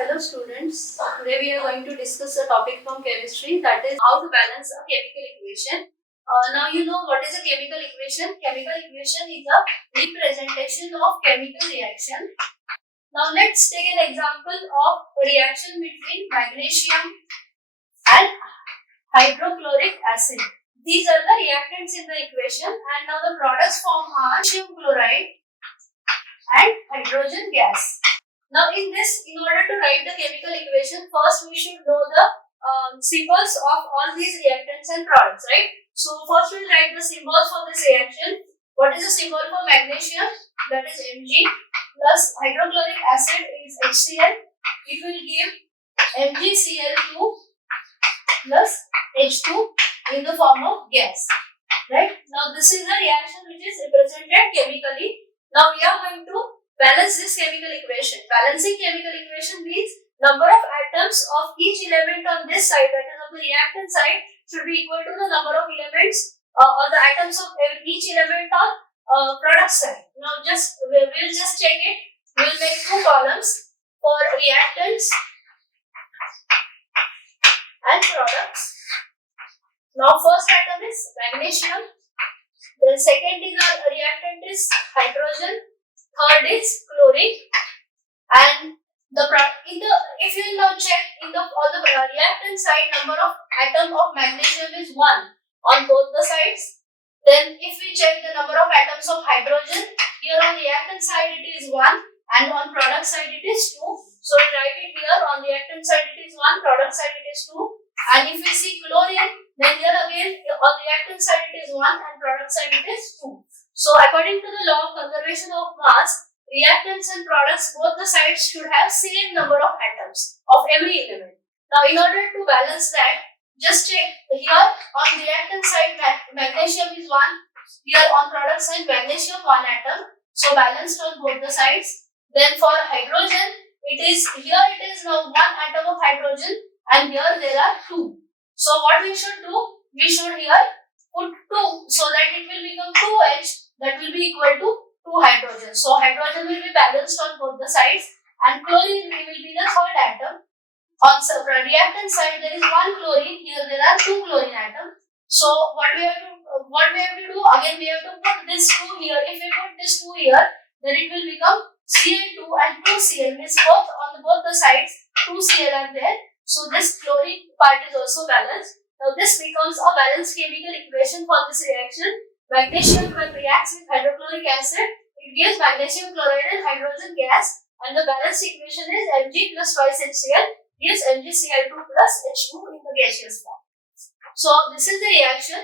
Hello students, today we are going to discuss a topic from chemistry, that is how to balance a chemical equation. Now you know what is a chemical equation. Chemical equation is a representation of chemical reaction. Now let's take an example of reaction between magnesium and hydrochloric acid. These are the reactants in the equation, and now the products form are magnesium chloride and hydrogen gas. Now in this, in order to write the chemical equation, first we should know the symbols of all these reactants and products, right? So first we'll write the symbols for this reaction. What is the symbol for magnesium? That is Mg, plus hydrochloric acid is HCl. It will give MgCl2 plus H2 in the form of gas, right? Now this is the reaction which is represented chemically. Now we are going to balance this chemical equation. Balancing chemical equation means number of atoms of each element on this side, that is on the reactant side, should be equal to the number of elements or the atoms of each element on product side. Now we'll just check it. We'll make two columns for reactants and products. Now first atom is magnesium. Then second is our reactant is hydrogen. Third is chlorine, and if you now check on the reactant side, number of atom of magnesium is 1 on both the sides. Then if we check the number of atoms of hydrogen, here on reactant side it is 1 and on product side it is 2. So we write it here, on reactant side it is 1, product side it is 2. And if we see chlorine, then here again on reactant side it is 1 and product side it is 2. So according to the law of conservation of mass, reactants and products, both the sides should have same number of atoms of every element. Now in order to balance that, just check here on reactant side magnesium is 1, here on product side magnesium 1 atom, so balanced on both the sides. Then for hydrogen, here it is now 1 atom of hydrogen and here there are 2. So what we should do, we should here put 2 so that it will become 2H, that will be equal to 2 hydrogen. So hydrogen will be balanced on both the sides and chlorine will be the third atom. On reactant side there is 1 chlorine, here there are 2 chlorine atoms. So what we have to do, again we have to put this 2 here. If we put this 2 here, then it will become Cl2 and 2Cl, means both the sides 2Cl are there. So this chlorine part is also balanced. Now this becomes a balanced chemical equation for this reaction. Magnesium, when reacts with hydrochloric acid, it gives magnesium chloride and hydrogen gas, and the balanced equation is Mg plus twice HCl gives MgCl2 plus H2 in the gaseous form. So this is the reaction.